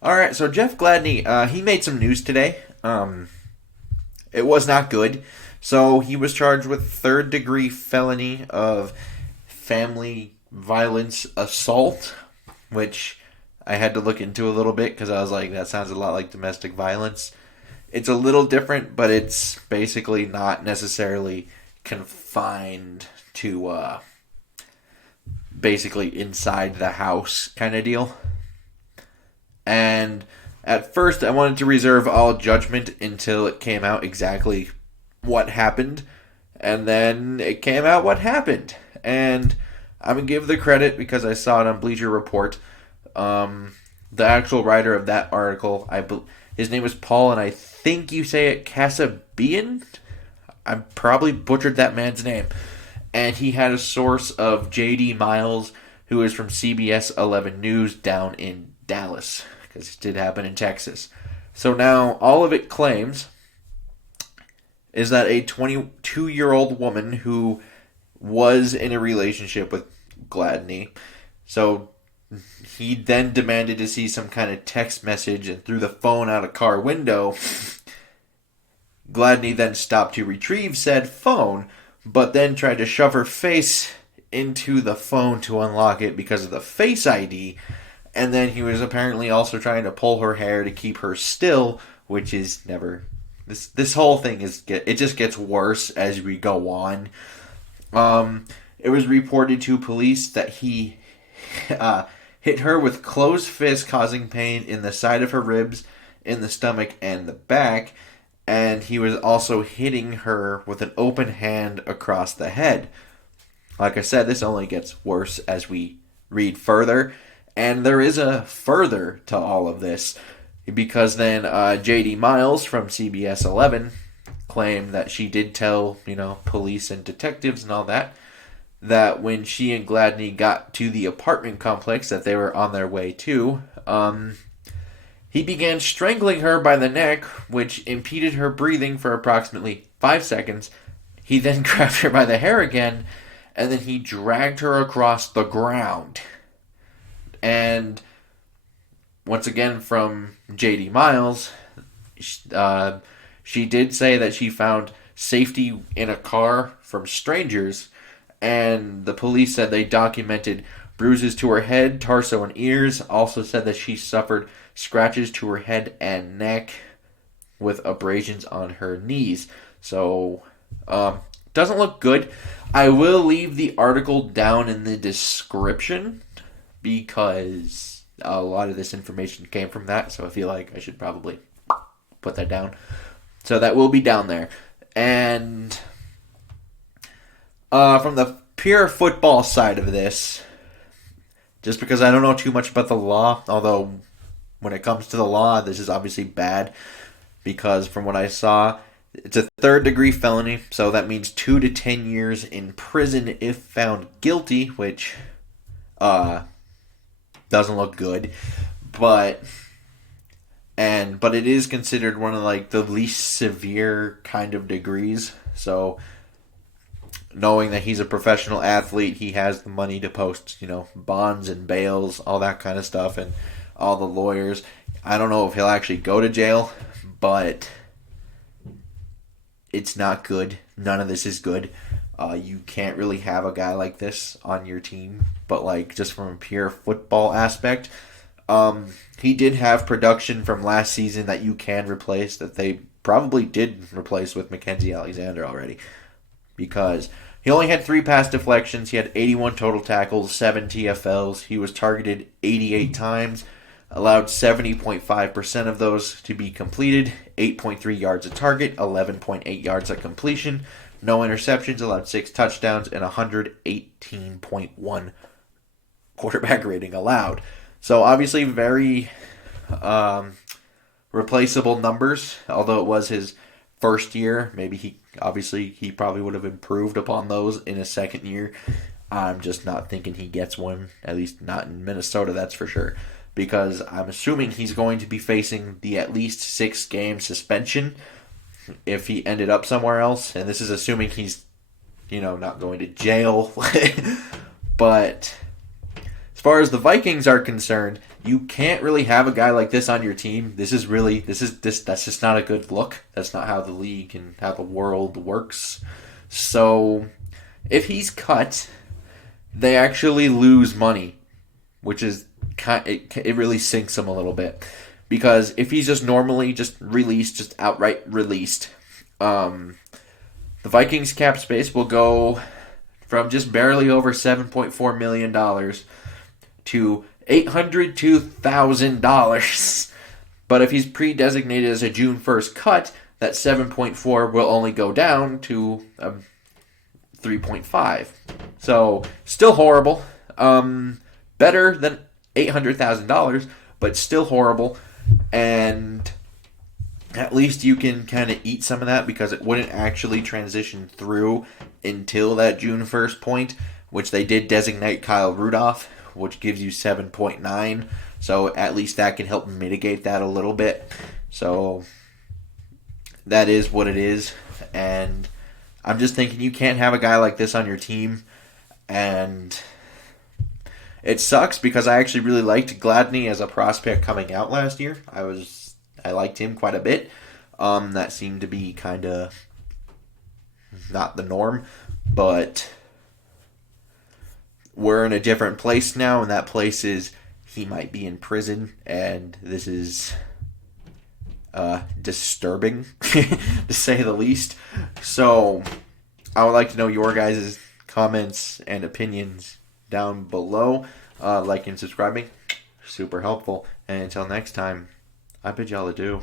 All right, so Jeff Gladney, he made some news today. It was not good. So he was charged with third-degree felony of family violence assault, which I had to look into a little bit because I was like, that sounds a lot like domestic violence. It's a little different, but it's basically not necessarily confined to basically inside the house kind of deal. And at first, I wanted to reserve all judgment until it came out exactly what happened. And then it came out what happened. And I'm going to give the credit because I saw it on Bleacher Report. The actual writer of that article, his name was Paul, and I think you say it Kasabian. I probably butchered that man's name. And he had a source of J.D. Miles, who is from CBS 11 News down in Dallas, because it did happen in Texas. So now all of it claims is that a 22-year-old woman who was in a relationship with Gladney, so he then demanded to see some kind of text message and threw the phone out a car window. Gladney then stopped to retrieve said phone, but then tried to shove her face into the phone to unlock it because of the Face ID. And then he was apparently also trying to pull her hair to keep her still, which is never. This whole thing it just gets worse as we go on. It was reported to police that he hit her with closed fists, causing pain in the side of her ribs, in the stomach, and the back. And he was also hitting her with an open hand across the head. Like I said, this only gets worse as we read further. And there is a further to all of this, because then J.D. Miles from CBS 11 claimed that she did tell, police and detectives and all that when she and Gladney got to the apartment complex that they were on their way to, he began strangling her by the neck, which impeded her breathing for approximately 5 seconds. He then grabbed her by the hair again, and then he dragged her across the ground. And once again, from J.D. Miles, she did say that she found safety in a car from strangers, and the police said they documented bruises to her head, torso, and ears. Also said that she suffered scratches to her head and neck with abrasions on her knees. So, doesn't look good. I will leave the article down in the description because a lot of this information came from that, so I feel like I should probably put that down. So that will be down there. And from the pure football side of this, just because I don't know too much about the law, although when it comes to the law, this is obviously bad, because from what I saw, it's a third-degree felony, so that means 2 to 10 years in prison if found guilty, which doesn't look good, but it is considered one of the least severe kind of degrees. So knowing that he's a professional athlete, he has the money to post, bonds and bails, all that kind of stuff, and all the lawyers. I don't know if he'll actually go to jail, but it's not good. None of this is good. You can't really have a guy like this on your team, but just from a pure football aspect, he did have production from last season that you can replace, that they probably did replace with Mackenzie Alexander already, because he only had 3 pass deflections, he had 81 total tackles, 7 TFLs, he was targeted 88 times, allowed 70.5% of those to be completed, 8.3 yards a target, 11.8 yards at completion, no interceptions, allowed 6 touchdowns, and 118.1 quarterback rating allowed. So obviously very replaceable numbers, although it was his first year. Maybe he probably would have improved upon those in his second year. I'm just not thinking he gets one, at least not in Minnesota, that's for sure, because I'm assuming he's going to be facing the at least 6-game suspension if he ended up somewhere else, and this is assuming he's, not going to jail. But as far as the Vikings are concerned, you can't really have a guy like this on your team. That's just not a good look. That's not how the league and how the world works. So if he's cut, they actually lose money, which is it really sinks them a little bit. Because if he's just normally just released, just outright released, the Vikings cap space will go from just barely over $7.4 million to $802,000. But if he's pre-designated as a June 1st cut, that 7.4 will only go down to 3.5. So still horrible. Better than $800,000, but still horrible. And at least you can kind of eat some of that because it wouldn't actually transition through until that June 1st point, which they did designate Kyle Rudolph, which gives you 7.9. So at least that can help mitigate that a little bit. So that is what it is. And I'm just thinking you can't have a guy like this on your team. And it sucks because I actually really liked Gladney as a prospect coming out last year. I liked him quite a bit. That seemed to be kind of not the norm, but we're in a different place now, and that place is he might be in prison, and this is disturbing, to say the least. So I would like to know your guys' comments and opinions down below. Like and subscribing, super helpful. And until next time, I bid y'all adieu.